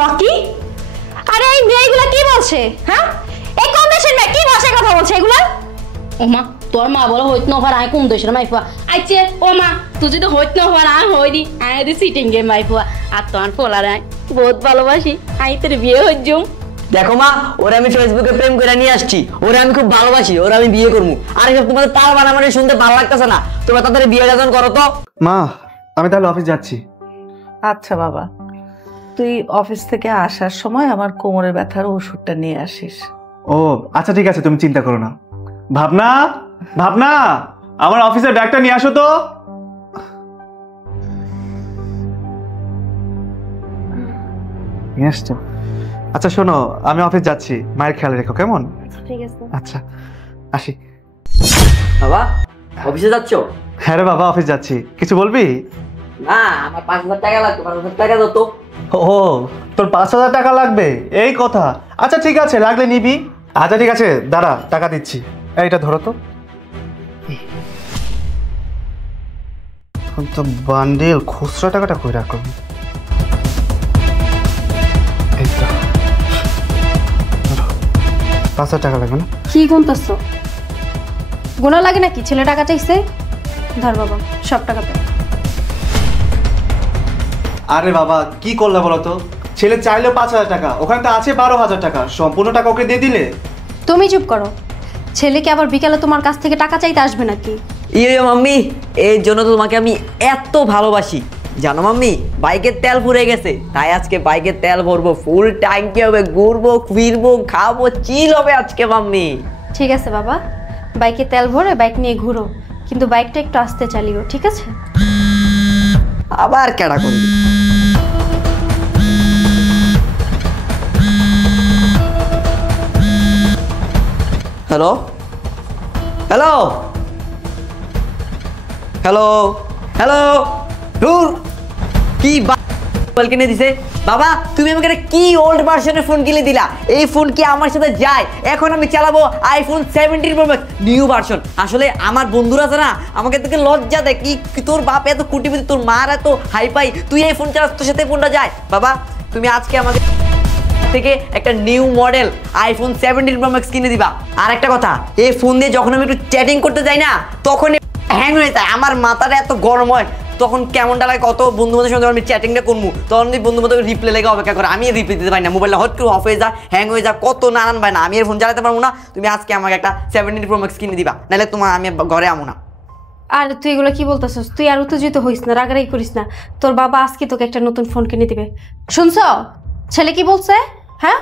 Rocky, আরে এই মেয়েগুলা কি বলছে? হ্যাঁ, এই কোন দেশের মেয়ে? কি ভাষায় কথা বলছে এগুলা? ও মা, তোর মা বলো হইত না হওয়ার আয় কোন দেশের মাইফা আইছে। ও মা, তুই যদি হইত না হওয়ার আয় হই দি আয় দি সিটিং গে মাইফা। আর তোমার পোলার আয় বহুত ভালোবাসি, আই তোর বিয়ে হইজুম। দেখো মা, ওরা আমি ফেসবুকে প্রেম করে নিয়ে আসছি, ওরা আমি খুব ভালোবাসি, ওরা আমি বিয়ে করবো। আর এসব তোমাদের তাল বানামানি শুনতে ভালো লাগতেছে না, তোমরা তাদের বিয়ে আয়োজন করো তো। মা, আমি তাহলে অফিস যাচ্ছি। আচ্ছা বাবা, তুই অফিস থেকে আসার সময় আমার কোমরের ব্যথার ওষুধটা নিয়ে আসিস। ও আচ্ছা ঠিক আছে, তুমি চিন্তা করো না। ভাবনা, ভাবনা, আমার অফিসের ব্যাগটা নিয়ে আসো তো। নিয়ে আসছো? আচ্ছা শোনো, আমি অফিস যাচ্ছি, মায়ের খেয়াল রেখো কেমন? ঠিক আছে। আচ্ছা আসি। বাবা অফিসে যাচ্ছ? হ্যাঁ রে বাবা, অফিস যাচ্ছি। কিছু বলবি? না, আমার 5,000 টাকা লাগবে, 5,000 টাকা দাও তো। ও, তোর 5,000 টাকা লাগবে? এই কথা। আচ্ছা ঠিক আছে, লাগলে নিবি। আচ্ছা ঠিক আছে, দাঁড়া, টাকা দিচ্ছি। এইটা ধরো তো। এখন তো বান্ডেল খুচরা টাকাটা কই রাখো? এই তো 5,000 টাকা লাগবে না? কি গুনতাছ? গুনা লাগে নাকি? ছেলে টাকা চাইছে, ধর বাবা সব টাকা দে। আরে বাবা কি করলে বলো তো? ছেলে চাইলো 5,000 টাকা, ওখানে তো আছে 12,000 টাকা, সম্পূর্ণ টাকা ওকে দিয়ে দিলে। তুমি চুপ করো। ছেলেকে আবার বিকালে তোমার কাছ থেকে টাকা চাইতে আসবে নাকি? ইয়ে মাম্মি, এর জন্য তো তোমাকে আমি এত ভালোবাসি। জানো মাম্মি, বাইকের তেল ফুরে গেছে, তাই আজকে বাইকের তেল ভরবো, ফুল ট্যাঙ্কি হবে, ঘুরবো ফিরবো খাবো, চিল হবে আজকে মাম্মি। ঠিক আছে বাবা, বাইকে তেল ভরে বাইক নিয়ে ঘুরো, কিন্তু বাইকটা একটু আস্তে চালিও, ঠিক আছে? আবার কেডা করবি? হ্যালো হ্যালো হ্যালো হ্যালো, দূর কি মোবাইল কিনে দিছে বাবা? তুমি আমাকে একটা কি ওল্ড ভার্সনের ফোন কিনে দিলা? এই ফোন কি আমার সাথে যায়? এখন আমি চালাবো iPhone 17 pro max new version. আসলে আমার বন্ধুরা আছে না, আমাকে তোকে লজ্জা দেয় কি তোর বাপ এত কুটিপতি, তোর মার এত হাইপাই, তুই এই ফোন চালাস, তোর সাথে ফোনটা যায়? বাবা তুমি আজকে আমাকে থেকে একটা new model iPhone 17 pro max কিনে দিবা। আর একটা কথা, এই ফোন দিয়ে যখন আমি একটু চ্যাটিং করতে যাই না, তখন হ্যাং হয়ে যায়, আমার মাথাটা এত গরম হয়, তখন কেমনটা লাগে, কত বন্ধু বান্ধবের সঙ্গে আমি চ্যাটিংটা করবো, তখন বন্ধু বান্ধব রিপ্লে লেগে অপেক্ষা করে, আমি রিপ্লে দিতে পারি না, মোবাইলটা হট করে অফ হয়ে যায়, হ্যাং হয়ে যায়, কত নানান ভাই না, আমি এর ফোন চালাতে পারবো না। তুমি আজকে আমাকে একটা 17 প্রো ম্যাক্স কিনে দিবা, নাহলে তোমার আমি ঘরে আমো না। আর তুই এগুলো কি বলতেছিস? তুই আর উত্তেজিত হইস না, রাগারাগি করিস না। তোর বাবা আজকে তোকে একটা নতুন ফোন কিনে দিবে, শুনছো? ছেলে কি বলছে? হ্যাঁ,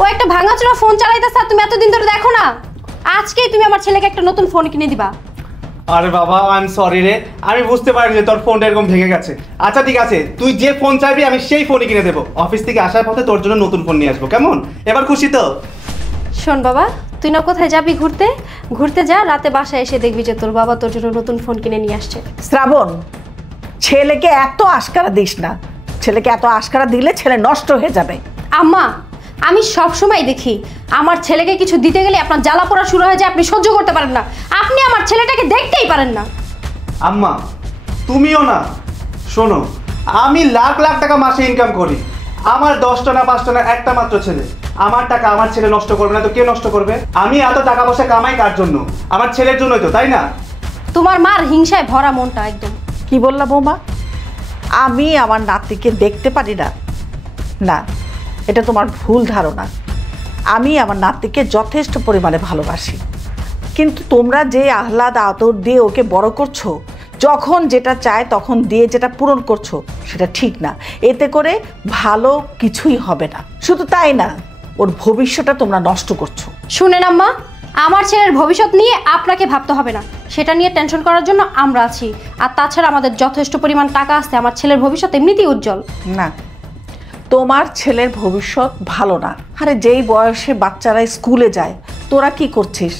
ও একটা ভাঙাচোরা ফোন চালাইতেছে, তুমি এতদিন ধরে দেখো না? আজকেই তুমি আমার ছেলেকে একটা নতুন ফোন কিনে দিবা। আরে বাবা আই এম সরি রে, আমি বুঝতে পারিনি যে তোর ফোনটা এরকম ভেঙে গেছে। আচ্ছা ঠিক আছে, তুই যে ফোন চাইবি আমি সেই ফোনই কিনে দেবো। অফিস থেকে আসার পথে তোর জন্য নতুন ফোন নিয়ে আসবো, কেমন? এবার খুশি তো? শোন বাবা, তুই না কোথায় যাবি ঘুরতে? ঘুরতে যা, রাতে বাসায় এসে দেখবি যে তোর বাবা তোর জন্য নতুন ফোন কিনে নিয়ে আসছে। শ্রাবণ, ছেলেকে এত আশকারা দিস না, ছেলেকে এত আশকারা দিলে ছেলে নষ্ট হয়ে যাবে। আম্মা, আমি সব সময় দেখি আমার ছেলেকে কিছু দিতে গেলে আপনার জ্বালা পোড়া শুরু হয়ে যায়, আপনি সহ্য করতে পারেন না, আপনি আমার ছেলেটাকে দেখতেই পারেন না। আম্মা তুমিও না, শোনো, আমি লাখ লাখ টাকা মাসে ইনকাম করি, আমার 10টা না 5টা না একটা মাত্র ছেলে, আমার টাকা আমার ছেলে নষ্ট করবে না তো কে নষ্ট করবে? আমি এত টাকা পয়সা কামাই কার জন্য? আমার ছেলের জন্যই তো, তাই না? তোমার মার হিংসায় ভরা মনটা একদম। কি বললা বৌমা? আমি আমার নাতিকে দেখতে পারি না? না, এটা তোমার ভুল ধারণা। আমি আমার নাতিকে যথেষ্ট পরিমাণে ভালোবাসি, কিন্তু তোমরা যে আহ্লাদ আদর দিয়ে ওকে বড় করছো, যখন যেটা চায় তখন দিয়ে যেটা পূরণ করছো, সেটা ঠিক না। এতে করে ভালো কিছুই হবে না। শুধু তাই না, ওর ভবিষ্যৎটা তোমরা নষ্ট করছো। শুনেন আম্মা, আমার ছেলের ভবিষ্যৎ নিয়ে আপনাকে ভাবতে হবে না, সেটা নিয়ে টেনশন করার জন্য আমরা আছি। আর তাছাড়া আমাদের যথেষ্ট পরিমাণ টাকা আছে, আমার ছেলের ভবিষ্যৎ এমনিতেই উজ্জ্বল। না, তোমার ছেলের ভবিষ্যৎ ভালো না। আরে যেই বয়সে বাচ্চারা স্কুলে যায়, তোরা কি করছিস?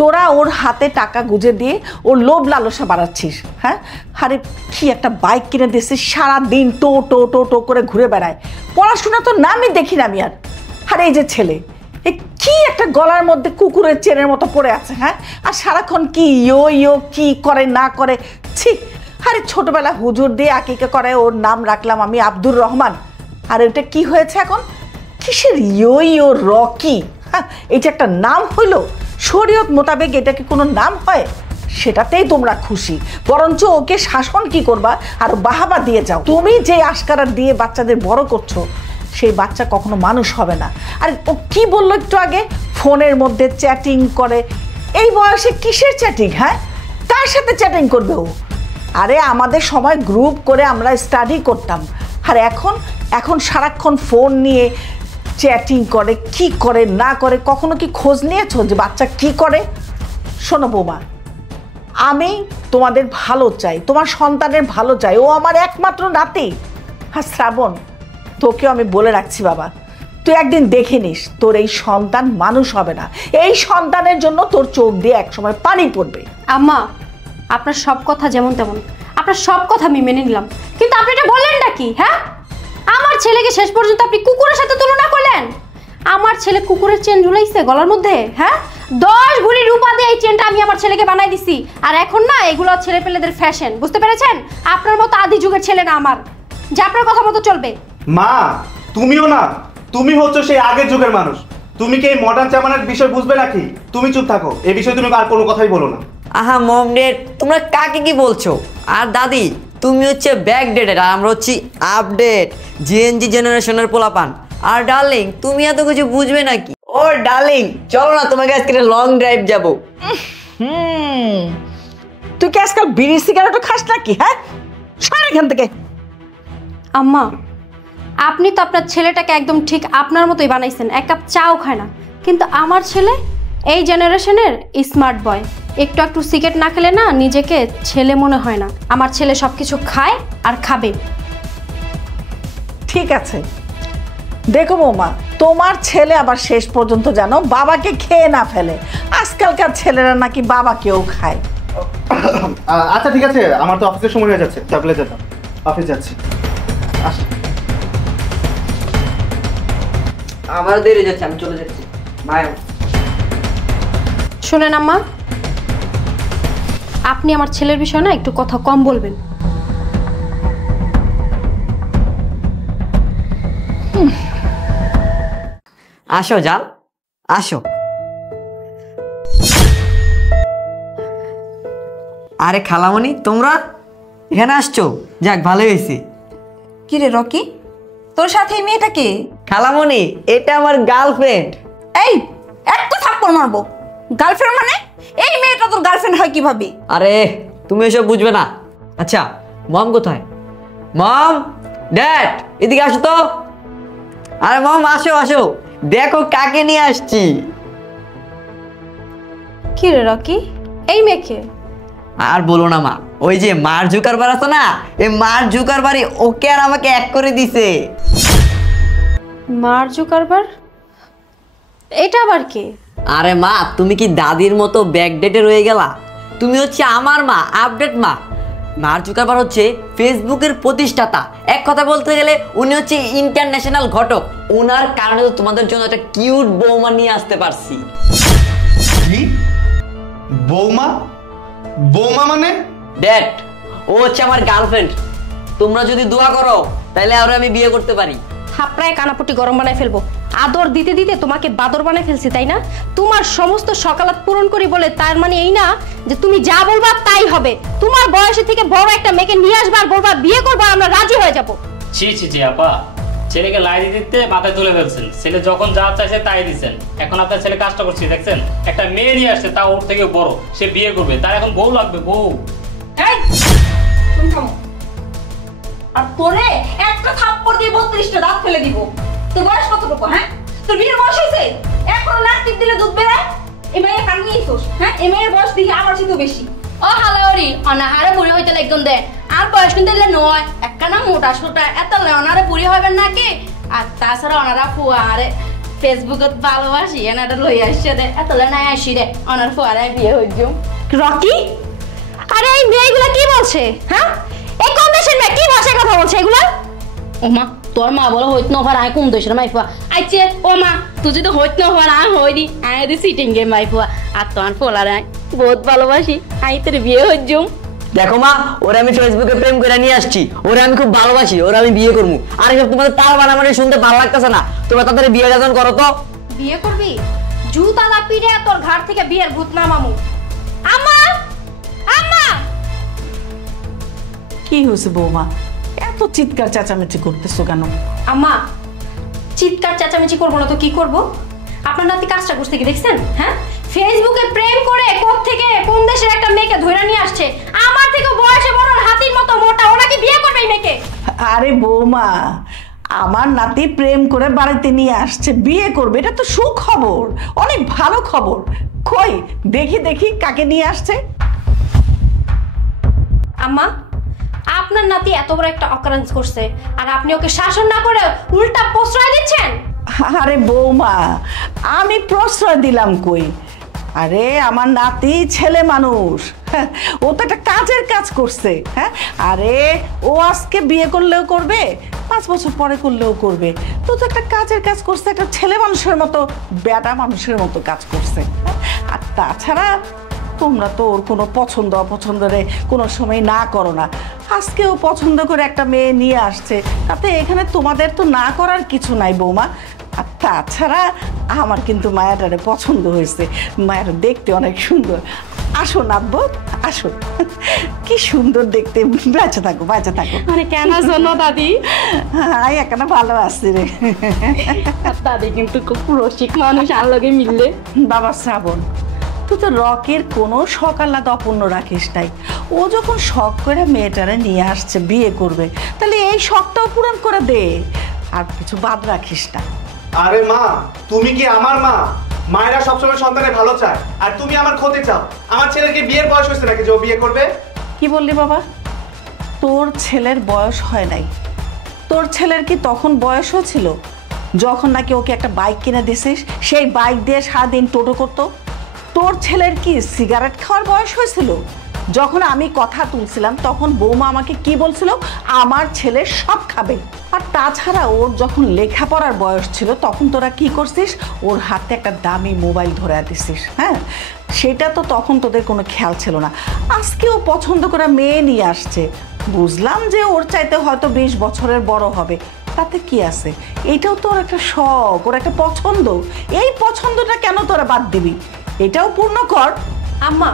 তোরা ওর হাতে টাকা গুজে দিয়ে ওর লোভ লালসা বাড়াচ্ছিস। হ্যাঁ, আরে কি একটা বাইক কিনে দিয়েছিস, সারাদিন টো টো টো টো করে ঘুরে বেড়ায়, পড়াশোনা তো নামই দেখি না আমি আর। আরে এই যে ছেলে, এ কি একটা গলার মধ্যে কুকুরের চেনের মতো পড়ে আছে। হ্যাঁ, আর সারাক্ষণ কি ইয়ো ইয়ো কি করে না করে, ছি। আরে ছোটবেলা হুজুর দিয়ে আকিকা করে ওর নাম রাখলাম আমি আব্দুর রহমান, আর এটা কি হয়েছে এখন? কিসের ইয়ো রকি? হ্যাঁ, এটা একটা নাম হইলো? শরীয়ত মোতাবেক এটা কি কোনো নাম হয়? সেটাতেই তোমরা খুশি, বরঞ্চ ওকে শাসন কি করবা আর বাহাবা দিয়ে যাও। তুমি যে আশকারা দিয়ে বাচ্চাদের বড় করছো, সেই বাচ্চা কখনো মানুষ হবে না। আর ও কি বললো একটু আগে, ফোনের মধ্যে চ্যাটিং করে। এই বয়সে কিসের চ্যাটিং? হ্যাঁ, কার সাথে চ্যাটিং করবে ও? আরে আমাদের সময় গ্রুপ করে আমরা স্টাডি করতাম, আর এখন সারাক্ষণ ফোন নিয়ে চ্যাটিং করে। কি করে না করে কখনো কি খোঁজ নিয়েছো যে বাচ্চা কি করে? শোনো বৌমা, আমি তোমাদের ভালো চাই, তোমার সন্তানের ভালো চাই, ও আমার একমাত্র নাতি। হ্যাঁ শ্রাবণ, তোকেও আমি বলে রাখছি বাবা, তুই একদিন দেখে নিস তোর এই সন্তান মানুষ হবে না। এই সন্তানের জন্য তোর চোখ দিয়ে একসময় পানি পড়বে। আম্মা, আপনার সব কথা যেমন তেমন, আপনার সব কথা আমি মেনে নিলাম, কিন্তু আপনি এটা বললেন নাকি? হ্যাঁ, আমার ছেলেকে শেষ পর্যন্ত আপনি কুকুরের সাথে তুলনা করলেন। আমার ছেলে কুকুরের চেন ঝুলাইছে গলার মধ্যে। হ্যাঁ, 10 ভরি রূপা দিয়ে এই চেনটা আমি আমার ছেলেকে বানাই দিছি। আর এখন না এগুলো ছেলে পেলেদের ফ্যাশন, বুঝতে পেরেছেন? আপনার মতো আদি যুগের ছেলে না আমার, যে আপনার কথা মতো চলবে। মা, তুমিও না, তুমি হচ্ছে সেই আগের যুগের মানুষ। তুমি কি এই মডার্ন জামানার বিষয় বুঝবে নাকি? তুমি চুপ থাকো, এই বিষয়ে তুমি আর কোনো কথাই বলো না। আহা মম ডেড, তোমরা কাকে কি বলছো? আর দাদি, তুমি হচ্ছে ব্যাকডেটেড আর আমরা হচ্ছি আপডেট, জিএনজি জেনারেশনের পোলাপান। আর ডার্লিং, তুমি এত কিছু বুঝবে নাকি? ও ডার্লিং, চলো না তোমাকে আজকে লং ড্রাইভ যাবো। তুই কি আজকাল বিড়ি সিগারেটও খাস নাকি? হ্যাঁ, সর এখান থেকে। আম্মা, আপনি তো আপনার ছেলেটাকে একদম ঠিক আপনার মতোই বানাইছেন, এক কাপ চাও খায় না। কিন্তু আমার ছেলে এই জেনারেশনের স্মার্ট বয়, একটু সিগারেট না খেলে না নিজেকে ছেলে মনে হয় না। আমার ছেলে সব কিছু খায় আর খাবে। ঠিক আছে, দেখো বৌমা, তোমার ছেলে আবার শেষ পর্যন্ত যেন বাবাকে খেয়ে না ফেলে। আজকালকার ছেলেরা নাকি বাবাকেও খায়। আচ্ছা ঠিক আছে, আমার তো অফিসের সময় হয়ে যাচ্ছে, তাহলে যেতাম, অফিস যাচ্ছি। আসি। আমার দেরি যাচ্ছে, আমি চলে যাচ্ছি। বাই। শুনেন আম্মা, আপনি আমার ছেলের বিষয়ে না একটু কথা কম বলবেন। আসো জান, আসো। আরে খালামণি, তোমরা এখানে আসছো? যাক, ভালোই হয়েছে। কি রে রকি, তোর সাথে এই মেয়েটা কে? খালামণি, এটা আমার গার্লফ্রেন্ড। এই, একটা থাপ্পড় মারবো। গার্লফ্রেন্ড মানে? এই মেয়েটা তোর গার্লফ্রেন্ড হয় কিভাবে? আরে তুমি এসব বুঝবে না। আচ্ছা, মম কোথায়? মম, ড্যাড, এদিকে আসো তো। আরে মম, আসো আসো, দেখো কাকে নিয়ে আসছি। কি রে রকি, এই মেয়েকে? আর বলো না মা, ওই যে মার জুকারবার আছে না, এই মার জুকারবারই ওকে আর আমাকে এক করে দিছে। Mark Zuckerberg? এটা আবার কে? আরে মা, তুমি কি দাদির মতো ব্যাকডেটে রয়ে গেলা? তুমি হচ্ছে আমার মা, আপডেট মা। মার্ক জুকারবার্গ হচ্ছে ফেসবুকের প্রতিষ্ঠাতা। এক কথা বলতে গেলে উনি হচ্ছে ইন্টারন্যাশনাল ঘটক। ওনার কারণে তো তোমাদের জন্য একটা কিউট বৌমা নিয়ে আসতে পারছি। কি বৌমা? বৌমা মানে? ড্যাড, ও হচ্ছে আমার গার্লফ্রেন্ড। তোমরা যদি দোয়া করো তাহলে আর আমি বিয়ে করতে পারি। থাপড়ায় কানাপটি গরম বানায় ফেলবো। আদর দিতে দিতে তোমাকে বাদর বানায় ফেলছি, তাই না? তোমার সমস্ত সকালাত পূরণ করি বলে তার মানে এই না যে তুমি যা বলবা তাই হবে। তোমার বয়সে থেকে বড় একটা মেয়েকে নিয়ে আসবা আর বলবা বিয়ে করবা, আমরা রাজি হয়ে যাব। ছি ছি ছি আপা, ছেলেকে লাই দিতে মাথায় তুলে ফেলছেন। ছেলে যখন যা চাইছে তাই দিচ্ছেন। এখন আপনার ছেলে কাজটা করছে, দেখছেন? একটা মেয়ে নিয়ে আসছে, তা ওর থেকে বড়, সে বিয়ে করবে, তার এখন বউ লাগবে, বউ। এই, তুমি থামো। আর তোরে একটা থাপ্পড় দিয়ে 32টা দাঁত ফেলে দিব। তোর বয়স কতটুকু? হ্যাঁ, তোর বিয়ের বয়স হয়েছে? এখন নাক টিপ দিলে দুধ বেরোয়? এই মেয়ে কান নিয়েছিস? হ্যাঁ, এই মেয়ের বয়স দিকে আমার চেয়ে তো বেশি। ও হালাওরি অনাহারে বুড়ি হইতে একদম দে। আর বয়স কিন্তু নয়, একখানা মোটা সোটা এত অনারে বুড়ি হবেন নাকি? আর তাছাড়া অনারা ফুয়ারে ফেসবুকত ভালোবাসি এনাটা লই আসছে দে, এত নাই আসি দে, অনার ফুয়ারে বিয়ে হইজ। রকি, আরে এই মেয়েগুলো কি বলছে? হ্যাঁ, এই কোন দেশের মেয়ে, কি ভাষায় কথা বলছে এগুলা? ওমা, তোর মা বলো হইত না আয় কম দোষের মাইফুয়া। আইছে ও মা, তুই যদি হইত না আয় হই দি, আয় দি সিটিং গে মাইফুয়া। আর তোমার পোলার আয় বহুত ভালোবাসি, আই তোর বিয়ে হইজুম। দেখো মা, ওরা আমি ফেসবুকে প্রেম করে নিয়ে আসছি, ওরা আমি খুব ভালোবাসি, ওরা আমি বিয়ে করবো। আর এসব তোমাদের তাও বানামানি শুনতে ভালো লাগতেছে না, তোমরা তাদের বিয়ে আয়োজন করো তো। বিয়ে করবি? জুতা দা পিড়ে তোর ঘাট থেকে বিয়ের ভূত নামামু। আম্মা, আম্মা! কি হয়েছে বৌমা, এত চিৎকার চেঁচামেচি করতেছো কেন? আম্মা, চিৎকার চেঁচামেচি করবো না তো কি করব? আপনার নাতি কাজটা করতে কি দেখছেন? হ্যাঁ, ফেসবুকে প্রেম করে থেকে কোন দেশের একটা মেয়েকে ধরে নিয়ে আসছে, আমার থেকে বয়সে বড়, হাতির মতো মোটা, ওরা কি বিয়ে করবে এই মেয়েকে? আরে বৌমা, আমার নাতি প্রেম করে বাড়িতে নিয়ে আসছে, বিয়ে করবে, এটা তো সুখবর, অনেক ভালো খবর। কই দেখি দেখি কাকে নিয়ে আসছে। আম্মা, আপনার নাতি এত বড় একটা অকারেন্স করছে আর আপনি ওকে শাসন না করে উল্টা প্রশ্রয় দিচ্ছেন। আরে বৌমা, আমি প্রশ্রয় দিলাম কই? আরে আমার নাতি ছেলে মানুষ, ও তো একটা কাজের কাজ করছে। হ্যাঁ, আরে ও আজকে বিয়ে করলেও করবে, 5 বছর পরে করলেও করবে, তো তো একটা কাজের কাজ করছে, একটা ছেলে মানুষের মতো, বেটা মানুষের মতো কাজ করছে। আর তাছাড়া তোমরা তো ওর কোনো পছন্দ অপছন্দরে কোনো সময় না করো না। আজকেও পছন্দ করে একটা মেয়ে নিয়ে আসছে, তাতে এখানে তোমাদের তো না করার কিছু নাই বৌমা। আর তাছাড়া আমার কিন্তু মায়াটারে পছন্দ হয়েছে, মায়াটা দেখতে অনেক সুন্দর। আসো নাব্বো, আসো, কি সুন্দর দেখতে, বেঁচে থাকো বেঁচে থাকো। মানে কেন শোনো দাদি? আই এখানে ভালো আসছি রে। দাদি কিন্তু খুব রসিক মানুষ, আর লগে মিললে। বাবা শ্রাবণ, তুই তো রকের কোনো শখ আহ্লাদ অপূর্ণ রাখিস নাই। ও যখন শখ করে মেয়েটারে নিয়ে আসছে বিয়ে করবে, তাহলে এই শখটাও পূরণ করে দে, আর কিছু বাদ রাখিস না। আরে মা, তুমি কি আমার মা? মায়েরা সবসময় সন্তানের ভালো চায়, আর তুমি আমার ক্ষতি চাও। আমার ছেলের কি বিয়ের বয়স হয়েছে নাকি যে ও বিয়ে করবে? কি বললি বাবা? তোর ছেলের বয়স হয় নাই? তোর ছেলের কি তখন বয়স হয়েছিল যখন নাকি ওকে একটা বাইক কিনে দিছিস, সেই বাইক দিয়ে সারাদিন টোটো করতো? তোর ছেলের কি সিগারেট খাওয়ার বয়স হয়েছিল? যখন আমি কথা তুলছিলাম তখন বৌমা আমাকে কি বলছিল, আমার ছেলে সব খাবে। আর তাছাড়া ওর যখন লেখাপড়ার বয়স ছিল তখন তোরা কি করছিস, ওর হাতে একটা দামি মোবাইল ধরে দিছিস। হ্যাঁ, সেটা তো তখন তোদের কোনো খেয়াল ছিল না। আজকে ও পছন্দ করে মেয়ে নিয়ে আসছে, বুঝলাম যে ওর চাইতে হয়তো 20 বছরের বড় হবে, তাতে কি আছে? এটাও তো ওর একটা শখ, ওর একটা পছন্দ। এই পছন্দটা কেন তোরা বাদ দিবি? এটাও পূর্ণ কর। আম্মা,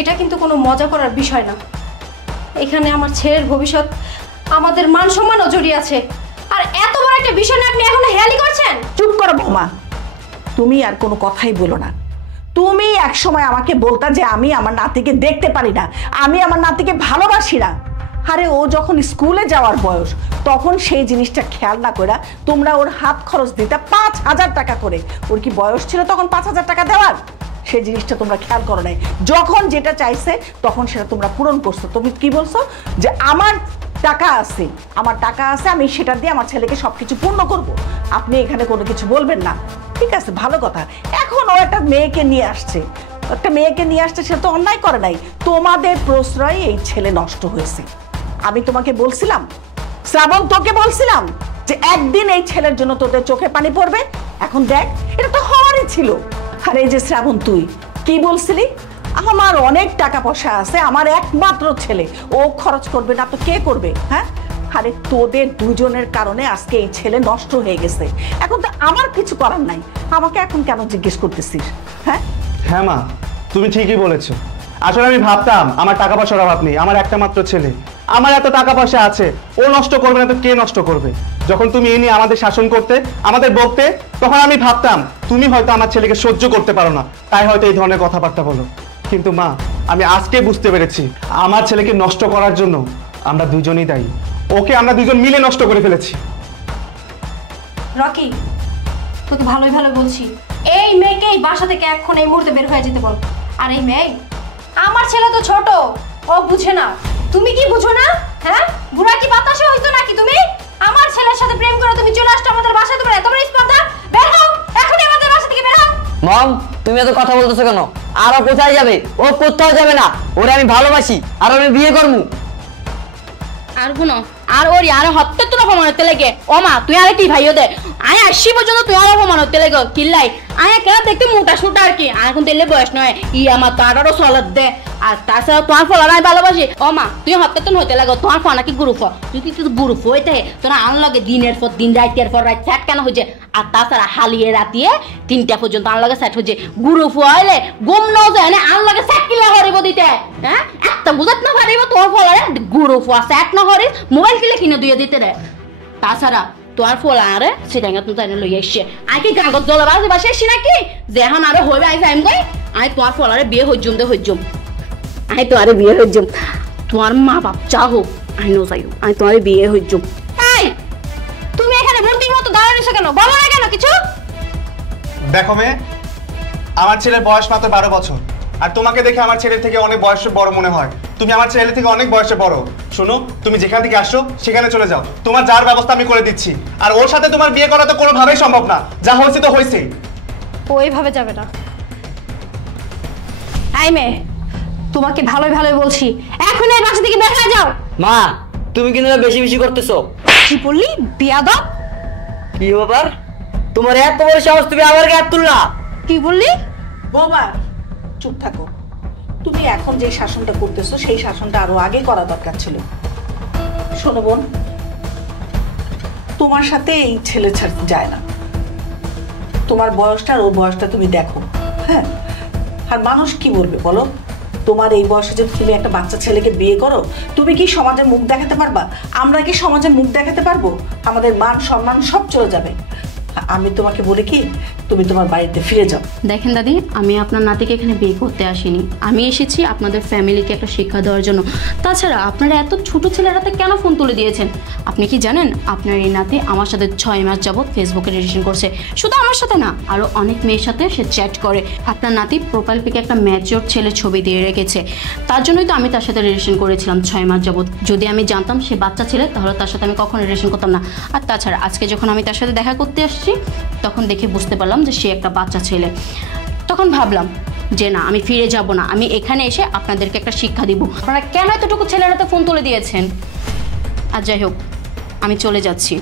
এটা কিন্তু কোনো মজা করার বিষয় না। এখানে আমার ছেলের ভবিষ্যৎ, আমাদের মান সম্মানও জড়িয়ে আছে। আর এত বড় একটা বিষয় নিয়ে আপনি এখনো হেয়ালি করছেন? চুপ করো বৌমা, তুমি আর কোনো কথাই বলো না। তুমি একসময় আমাকে বলতা যে আমি আমার নাতিকে দেখতে পারি না, আমি আমার নাতিকে ভালোবাসি না। আরে ও যখন স্কুলে যাওয়ার বয়স তখন সেই জিনিসটা খেয়াল না করে তোমরা ওর হাত খরচ দিতে 5,000 টাকা করে। ওর কি বয়স ছিল তখন 5,000 টাকা দেওয়ার? সেই জিনিসটা তোমরা খেয়াল করো নাই। যখন যেটা চাইছে তখন সেটা তোমরা পূরণ করছো। তুমি কি বলছো যে আমার টাকা আছে, আমার টাকা আছে, আমি সেটা দিয়ে আমার ছেলেকে সবকিছু পূর্ণ করব। আপনি এখানে কোনো কিছু বলবেন না, ঠিক আছে? ভালো কথা। এখন ও একটা মেয়েকে নিয়ে আসছে, একটা মেয়েকে নিয়ে আসছে, সে তো অন্যায় করে নাই। তোমাদের প্রশ্রয়ে এই ছেলে নষ্ট হয়েছে। আমি তোমাকে বলছিলাম শ্রাবণ, তোকে বলছিলাম যে একদিন এই ছেলের জন্য তোদের চোখে পানি পড়বে। এখন দেখ, এটা তো হওয়ারই ছিল। আর এই যে শ্রাবণ, তুই কি বলছিলি, আমার অনেক টাকা পয়সা আছে, আমার একমাত্র ছেলে, ও খরচ করবে না তো কে করবে? হ্যাঁ, আরে তোদের দুজনের কারণে আজকে এই ছেলে নষ্ট হয়ে গেছে। এখন তো আমার কিছু করার নাই, আমাকে এখন কেন জিজ্ঞেস করতেছিস? হ্যাঁ হ্যাঁ মা, তুমি ঠিকই বলেছো। আসলে আমি ভাবতাম আমার টাকা পয়সার অভাব নেই, আমার একটা মাত্র ছেলে, আমার এত টাকা পয়সা আছে, ও নষ্ট করবে না তো কে নষ্ট করবে? যখন তুমি এই নিয়ে আমাদের শাসন করতে, আমাদের বকতে, তখন আমি ভাবতাম তুমি হয়তো আমার ছেলেকে সহ্য করতে পারো না, তাই হয়তো এই ধরনের কথাবার্তা বলো। কিন্তু মা, আমি আজকে বুঝতে পেরেছি আমার ছেলেকে নষ্ট করার জন্য আমরা দুজনেই দায়ী। ওকে আমরা দুজন মিলে নষ্ট করে ফেলেছি। রকি, তোকে ভালোই ভালো বলছি, এই মেয়েকে এই বাসা থেকে এখন এই মুহূর্তে বের হয়ে যেতে বল। আর এই মেয়ে, আমার ছেলে তো ছোট, ও বুঝে না। তুমি কি বুঝো না? হ্যাঁ, বুড়া কি বাতাসে হইতো নাকি তুমি? আমার ছেলের সাথে প্রেম করে তুমি চলে আসছো আমাদের বাসায়, তোমার এত বড় স্পর্ধা? বের হও এখনই আমাদের বাসা থেকে, বের হও। মম, তুমি এত কথা বলতেছো কেন? আর ও কোথায় যাবে? ও কোথাও যাবে না, ওরে আমি ভালোবাসি, আর আমি বিয়ে করবো। আর শুনো, আর ওরি আর হত্যা তো অপমান হতে লেগে। ও মা, তুই আর কি ভাইও দে, আয় আসি পর্যন্ত তুই আর অপমান হতে লেগে কিল্লাই। আয় কেন দেখতে মোটা সোটা আর কি এখন তেলে বয়স নয় ই আমার তারও সলাদ দে আর তাছাড়া তোমার ফলার আমি ভালোবাসি ও মা তুই হপ্তাহ তো হইতে লাগো তোমার ফোন নাকি গ্রুপ যদি তুই গ্রুপ হইতে তোরা আন লগে দিনের পর দিন রাতের পর রাত সেট কেন হয়েছে আর তাছাড়া হালিয়ে রাতিয়ে 3টা পর্যন্ত আন লগে সেট হয়েছে গ্রুপ হইলে গুম ন যায় না আন লগে সেট কিলা হরিব দিতে হ্যাঁ একটা বুঝাত না পারিব তোমার ফলারে গ্রুপ সেট না হরি মোবাইল কিলে কিনে দিয়ে দিতে রে তাছাড়া তোর ফল আরে সেটা তুমি তাই লই আসছে আই কি গাঙ্গত জলবাসী বাসে আসছি নাকি যে এখন আরো হইবে আই যাইম কই আই তোমার ফল আরে বিয়ে হইজুম দে হইজুম আই তোমারে বিয়ে হইজুম তোমার মা বাপ যা হোক আই নো যাইও আই তোমারে বিয়ে হইজুম এই তুমি এখানে বন্দির মতো দাঁড়ানিস কেন বলো না কেন কিছু? দেখো মেয়ে, আমার ছেলের বয়স মাত্র 12 বছর, আর তোমাকে দেখে আমার ছেলের থেকে অনেক বয়সে বড় মনে হয়। তুমি আমার ছেলে থেকে অনেক বয়সে বড়। শোনো, তুমি যেখান থেকে আসছো সেখানে চলে যাও, তোমার যার ব্যবস্থা আমি করে দিচ্ছি। আর ওর সাথে তোমার বিয়ে করা তো কোনোভাবেই সম্ভব না, যা হয়েছে তো হয়েছে। ওইভাবে যাবে না। এই মেয়ে, তোমাকে ভালোই ভালোই বলছি, এখন এই বাসা থেকে বের হয়ে যাও। মা, তুমি কিন্তু বেশি বেশি করতেছো। কি বললি বিয়াদব? কি ব্যাপার, তোমার এত বড় সাহস, তুমি আমার গায়ে হাত তুললা? কি বললি? বৌমা চুপ থাকো। তুমি এখন যে শাসনটা করতেছো সেই শাসনটা আরো আগে করা দরকার ছিল। শোনো বোন, তোমার সাথে এই ছেলে ছাড়তে যায় না। তোমার বয়সটা আর ওর বয়সটা তুমি দেখো। হ্যাঁ, আর মানুষ কি বলবে বলো? তোমার এই বয়সে যদি তুমি একটা বাচ্চা ছেলেকে বিয়ে করো, তুমি কি সমাজে মুখ দেখাতে পারবা? আমরা কি সমাজে মুখ দেখাতে পারবো? আমাদের মান সম্মান সব চলে যাবে। আমি তোমাকে বলি কি, তুমি তোমার বাড়িতে ফিরে যাও। দেখেন দাদি, আমি আপনার নাতিকে এখানে বিয়ে করতে আসিনি, আমি এসেছি আপনাদের ফ্যামিলিকে একটা শিক্ষা দেওয়ার জন্য। তাছাড়া আপনারা এত ছোট ছেলের হাতে কেন ফোন তুলে দিয়েছেন? আপনি কি জানেন আপনার এই নাতি আমার সাথে 6 মাস যাবৎ ফেসবুকে রিলেশন করছে? শুধু আমার সাথে না, আরও অনেক মেয়ের সাথে সে চ্যাট করে। আপনার নাতি প্রোফাইল পিকে একটা ম্যাচিওর ছেলে ছবি দিয়ে রেখেছে, তার জন্যই তো আমি তার সাথে রিলেশন করেছিলাম 6 মাস যাবৎ। যদি আমি জানতাম সে বাচ্চা ছেলে, তাহলে তার সাথে আমি কখনো রিলেশন করতাম না। আর তাছাড়া আজকে যখন আমি তার সাথে দেখা করতে আসছি, তখন দেখে বুঝতে পারলাম যে সে একটা বাচ্চা ছেলে। তখন ভাবলাম যে না, আমি ফিরে যাব না, আমি এখানে এসে আপনাদেরকে একটা শিক্ষা দিব। আপনারা কেন এতটুকু ছেলের হাতে ফোন তুলে দিয়েছেন? আর যাই হোক, আমি চলে যাচ্ছি।